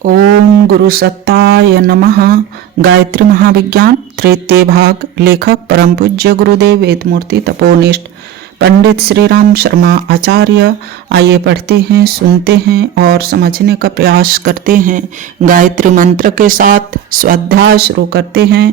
ओम गुरु सत्ताय नमः। गायत्री महाविज्ञान तृतीय भाग। लेखक परम पूज्य गुरुदेव वेदमूर्ति तपोनिष्ठ पंडित श्री राम शर्मा आचार्य। आइए पढ़ते हैं, सुनते हैं और समझने का प्रयास करते हैं। गायत्री मंत्र के साथ स्वाध्याय शुरू करते हैं।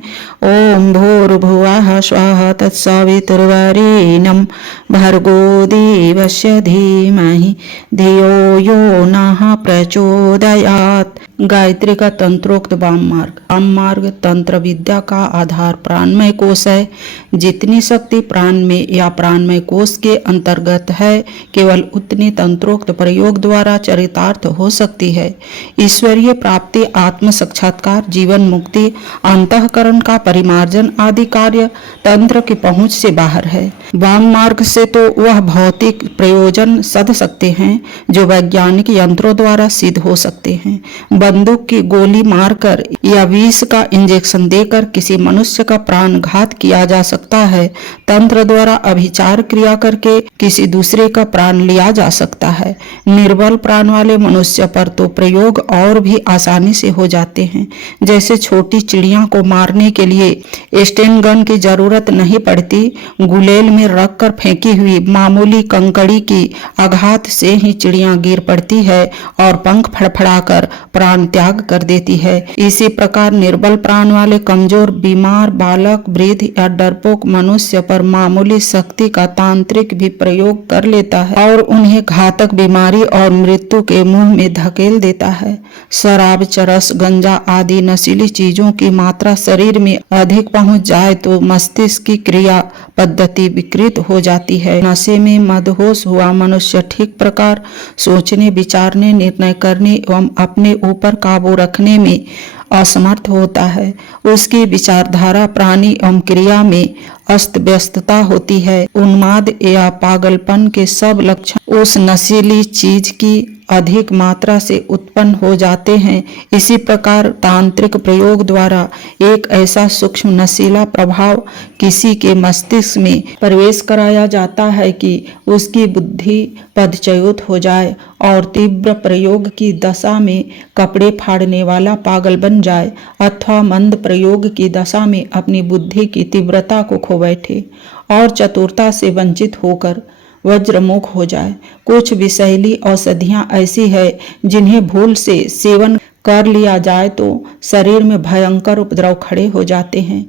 ओम भूर्भुवः स्वः तत्सवितुर्वरेण्यं भर्गो देवस्य धीमहि धियो यो नः प्रचोदयात्। गायत्री का तंत्रोक्त वाम मार्ग तंत्र विद्या का आधार प्राणमय कोश है। जितनी शक्ति प्राण में या प्राणमय कोश के अंतर्गत है, केवल उतनी तंत्रोक्त प्रयोग द्वारा चरितार्थ हो सकती है। ईश्वरीय प्राप्ति, आत्म साक्षात्कार, जीवन मुक्ति, अंतःकरण का परिमार्जन आदि कार्य तंत्र की पहुंच से बाहर है। वाम मार्ग से तो वह भौतिक प्रयोजन सध सकते हैं जो वैज्ञानिक यंत्रों द्वारा सिद्ध हो सकते हैं। बंदूक की गोली मारकर या विष का इंजेक्शन देकर किसी मनुष्य का प्राण घात किया जा सकता है। तंत्र द्वारा अभिचार क्रिया करके किसी दूसरे का प्राण लिया जा सकता है। निर्बल प्राण वाले मनुष्य पर तो प्रयोग और भी आसानी से हो जाते हैं। जैसे छोटी चिड़िया को मारने के लिए स्टेन गन की जरूरत नहीं पड़ती। गुलेल में रखकर फेंकी हुई मामूली कंकड़ी की आघात से ही चिड़िया गिर पड़ती है और पंख फड़फड़ाकर प्राण त्याग कर देती है। इसी प्रकार निर्बल प्राण वाले कमजोर, बीमार, बालक, वृद्ध या डरपोक मनुष्य पर मामूली शक्ति का तांत्रिक भी प्रयोग कर लेता है और उन्हें घातक बीमारी और मृत्यु के मुंह में धकेल देता है। शराब, चरस, गंजा आदि नशीली चीजों की मात्रा शरीर में अधिक पहुंच जाए तो मस्तिष्क की क्रिया पद्धति विकृत हो जाती है। नशे में मदहोश हुआ मनुष्य ठीक प्रकार सोचने, विचारने, निर्णय करने एवं अपने ऊपर काबू रखने में असमर्थ होता है। उसकी विचारधारा, प्राणी एवं क्रिया में अस्त व्यस्तता होती है। उन्माद या पागलपन के सब लक्षण उस नशीली चीज की अधिक मात्रा से उत्पन्न हो जाते हैं। इसी प्रकार तांत्रिक प्रयोग द्वारा एक ऐसा सूक्ष्म नशीला प्रभाव किसी के मस्तिष्क में प्रवेश कराया जाता है कि उसकी बुद्धि पदच्युत हो जाए और तीव्र प्रयोग की दशा में कपड़े फाड़ने वाला पागल बन जाए, अथवा मंद प्रयोग की दशा में अपनी बुद्धि की तीव्रता को खो बैठे और चतुरता से वंचित होकर वज्रमुख हो जाए। कुछ विषैली औषधियां ऐसी है जिन्हें भूल से सेवन कर लिया जाए तो शरीर में भयंकर उपद्रव खड़े हो जाते हैं।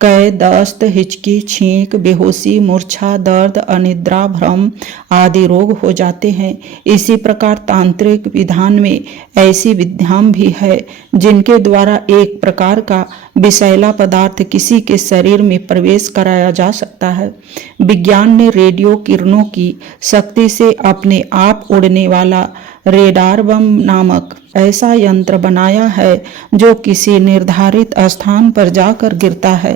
कै, दस्त, हिचकी, छींक, बेहोशी, मूर्छा, दर्द, अनिद्रा, भ्रम आदि रोग हो जाते हैं। इसी प्रकार तांत्रिक विधान में ऐसी विद्याएं भी है जिनके द्वारा एक प्रकार का विषैला पदार्थ किसी के शरीर में प्रवेश कराया जा सकता है। विज्ञान ने रेडियो किरणों की शक्ति से अपने आप उड़ने वाला रेडार बम नामक ऐसा यंत्र बनाया है जो किसी निर्धारित स्थान पर जाकर गिरता है।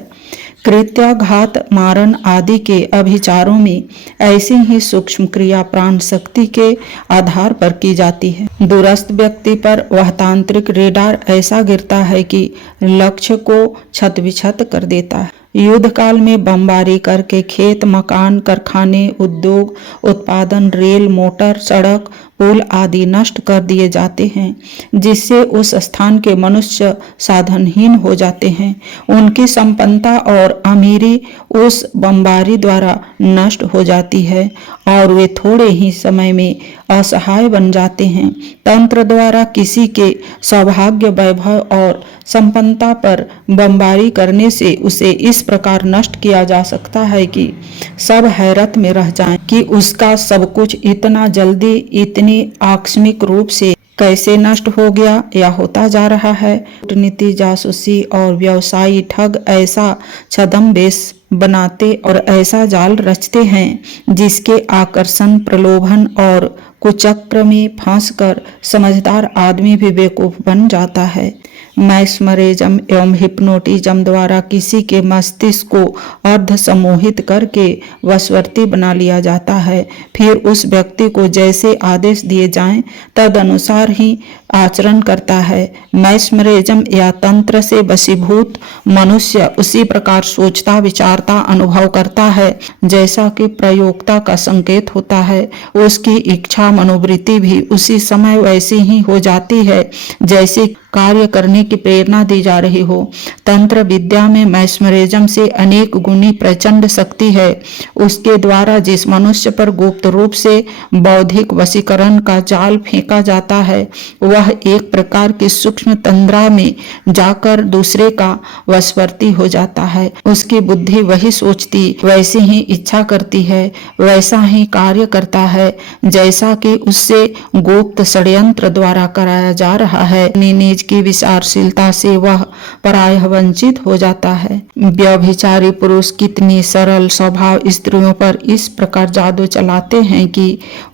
कृत्याघात, मारण आदि के अभिचारों में ऐसी ही सूक्ष्म क्रिया प्राण शक्ति के आधार पर की जाती है। दूरस्थ व्यक्ति पर वह तांत्रिक रेडार ऐसा गिरता है कि लक्ष्य को छत विछत कर देता है। युद्ध काल में बमबारी करके खेत, मकान, कारखाने, उद्योग, उत्पादन, रेल, मोटर, सड़क, पुल आदि नष्ट कर दिए जाते हैं, जिससे उस स्थान के मनुष्य साधनहीन हो जाते हैं। उनकी संपन्नता और अमीरी उस बमबारी द्वारा नष्ट हो जाती है और वे थोड़े ही समय में असहाय बन जाते हैं। तंत्र द्वारा किसी के सौभाग्य, वैभव और संपन्नता पर बमबारी करने से उसे इस प्रकार नष्ट किया जा सकता है कि सब हैरत में रह जाएं कि उसका सब कुछ इतना जल्दी, इतनी आकस्मिक रूप से कैसे नष्ट हो गया या होता जा रहा है। कूटनीति, जासूसी और व्यवसायी ठग ऐसा छद्मवेश बनाते और ऐसा जाल रचते हैं जिसके आकर्षण, प्रलोभन और कुचक्र में फंसकर समझदार आदमी भी बेवकूफ बन जाता है। मैस्मरिज्म एवं हिप्नोटिज्म द्वारा किसी के मस्तिष्क को अर्ध सम्मोहित करके वशवर्ती बना लिया जाता है। फिर उस व्यक्ति को जैसे आदेश दिए जाएं तद अनुसार ही आचरण करता है। मैस्मरिज्म या तंत्र से वशीभूत मनुष्य उसी प्रकार सोचता, विचारता, अनुभव करता है जैसा कि प्रयोक्ता का संकेत होता है। उसकी इच्छा, मनोवृत्ति भी उसी समय वैसी ही हो जाती है जैसे कार्य करने की प्रेरणा दी जा रही हो। तंत्र विद्या में मैस्मरिज्म से अनेक गुनी प्रचंड शक्ति है। उसके द्वारा जिस मनुष्य पर गुप्त रूप से बौद्धिक वशीकरण का जाल फेंका जाता है, वह एक प्रकार की सूक्ष्म तंद्रा में जाकर दूसरे का वशवर्ती हो जाता है। उसकी बुद्धि वही सोचती, वैसी ही इच्छा करती है, वैसा ही कार्य करता है जैसा कि उससे गुप्त षड्यंत्र द्वारा कराया जा रहा है। निज की विचारशीलता से वह प्रायः वंचित हो जाता है। व्यभिचारी पुरुष कितनी सरल स्वभाव स्त्रियों पर इस प्रकार जादू चलाते हैं कि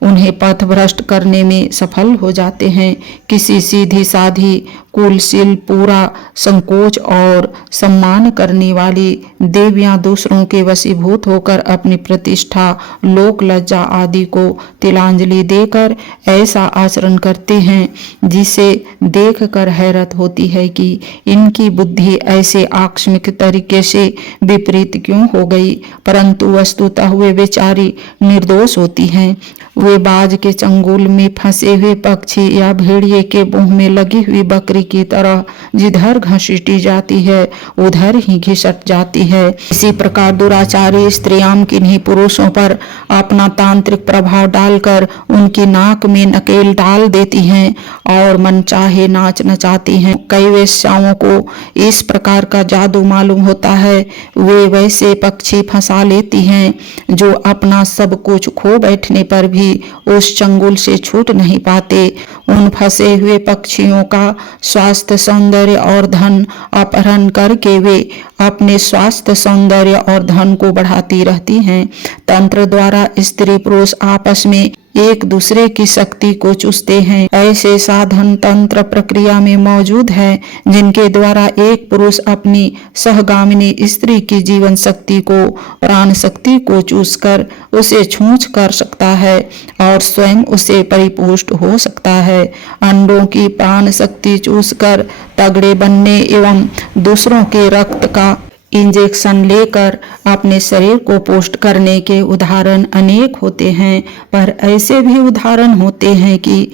उन्हें पथभ्रष्ट करने में सफल हो जाते हैं। किसी सीधी साधी कुलशील, पूरा संकोच और सम्मान करने वाली देवियां दूसरों के वशीभूत होकर अपनी प्रतिष्ठा, लोक लज्जा आदि को तिलांजलि देकर ऐसा आचरण करते हैं जिसे देखकर हैरत होती है कि इनकी बुद्धि ऐसे आकस्मिक तरीके से विपरीत क्यों हो गई। परंतु वस्तुतः वे बेचारी निर्दोष होती हैं। वे बाज के चंगुल में फंसे हुए पक्षी या भेड़िए के मुंह में लगी हुई बकरी की तरह जिधर घसीटी जाती है उधर ही घिसट जाती है। इसी प्रकार दुराचारी स्त्रियां किन्हीं पुरुषों पर अपना तांत्रिक प्रभाव डालकर उनकी नाक में नकेल डाल देती हैं और मनचाहे नाच नचाती हैं। कई वेश्याओं को इस प्रकार का जादू मालूम होता है। वे वैसे पक्षी फंसा लेती हैं जो अपना सब कुछ खो बैठने पर भी उस चंगुल से छूट नहीं पाते। उन फंसे हुए पक्षियों का स्वास्थ्य, सौंदर्य और धन अपहरण करके वे अपने स्वास्थ्य, सौंदर्य और धन को बढ़ाती रहती हैं। तंत्र द्वारा स्त्री पुरुष आपस में एक दूसरे की शक्ति को चूसते हैं। ऐसे साधन तंत्र प्रक्रिया में मौजूद है जिनके द्वारा एक पुरुष अपनी सहगामिनी स्त्री की जीवन शक्ति को, प्राण शक्ति को चूसकर उसे छूछ कर सकता है और स्वयं उसे परिपुष्ट हो सकता है। अंडों की प्राण शक्ति चूसकर तगड़े बनने एवं दूसरों के रक्त का इंजेक्शन लेकर अपने शरीर को पुष्ट करने के उदाहरण अनेक होते हैं। पर ऐसे भी उदाहरण होते हैं कि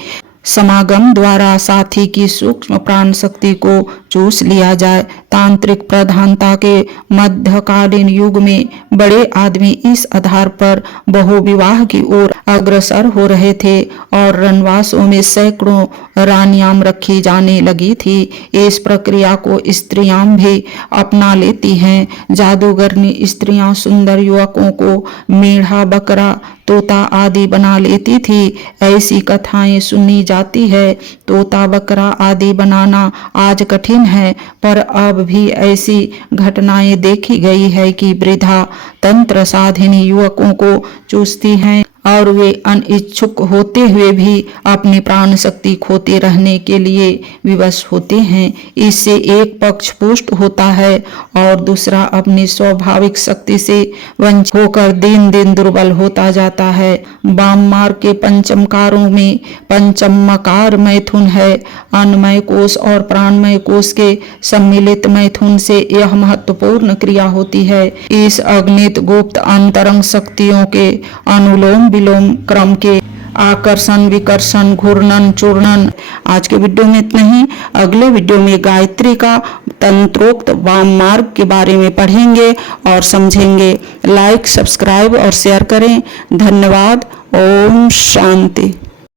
समागम द्वारा साथी की सूक्ष्म प्राण शक्ति को चूस लिया जाए। तांत्रिक प्रधानता के मध्यकालीन युग में बड़े आदमी इस आधार पर बहुविवाह की ओर अग्रसर हो रहे थे और रनवासों में सैकड़ों रानियां रखी जाने लगी थी। इस प्रक्रिया को स्त्रियां भी अपना लेती हैं। जादूगरनी स्त्रियां सुंदर युवकों को मेढ़ा, बकरा, तोता आदि बना लेती थी। ऐसी कथाएं सुनी जाती है। तोता, बकरा आदि बनाना आज कठिन है, पर अब भी ऐसी घटनाएं देखी गई है कि वृद्धा तंत्र साधिनी युवकों को चूसती हैं और वे अनिच्छुक होते हुए भी अपनी प्राण शक्ति खोते रहने के लिए विवश होते हैं। इससे एक पक्ष पुष्ट होता है और दूसरा अपनी स्वाभाविक शक्ति से वंचित होकर दिन दिन दुर्बल होता जाता है। वाम मार्ग के पंचमकारों में पंचम मकार मैथुन है। अन्नमय कोश और प्राणमय कोश के सम्मिलित मैथुन से यह महत्वपूर्ण क्रिया होती है। इस अगणित गुप्त अंतरंग शक्तियों के अनुलोम विलोम क्रम के आकर्षण, विकर्षण, घूर्णन, चूर्णन। आज के वीडियो में इतना ही। अगले वीडियो में गायत्री का तंत्रोक्त वाम मार्ग के बारे में पढ़ेंगे और समझेंगे। लाइक, सब्सक्राइब और शेयर करें। धन्यवाद। ओम शांति।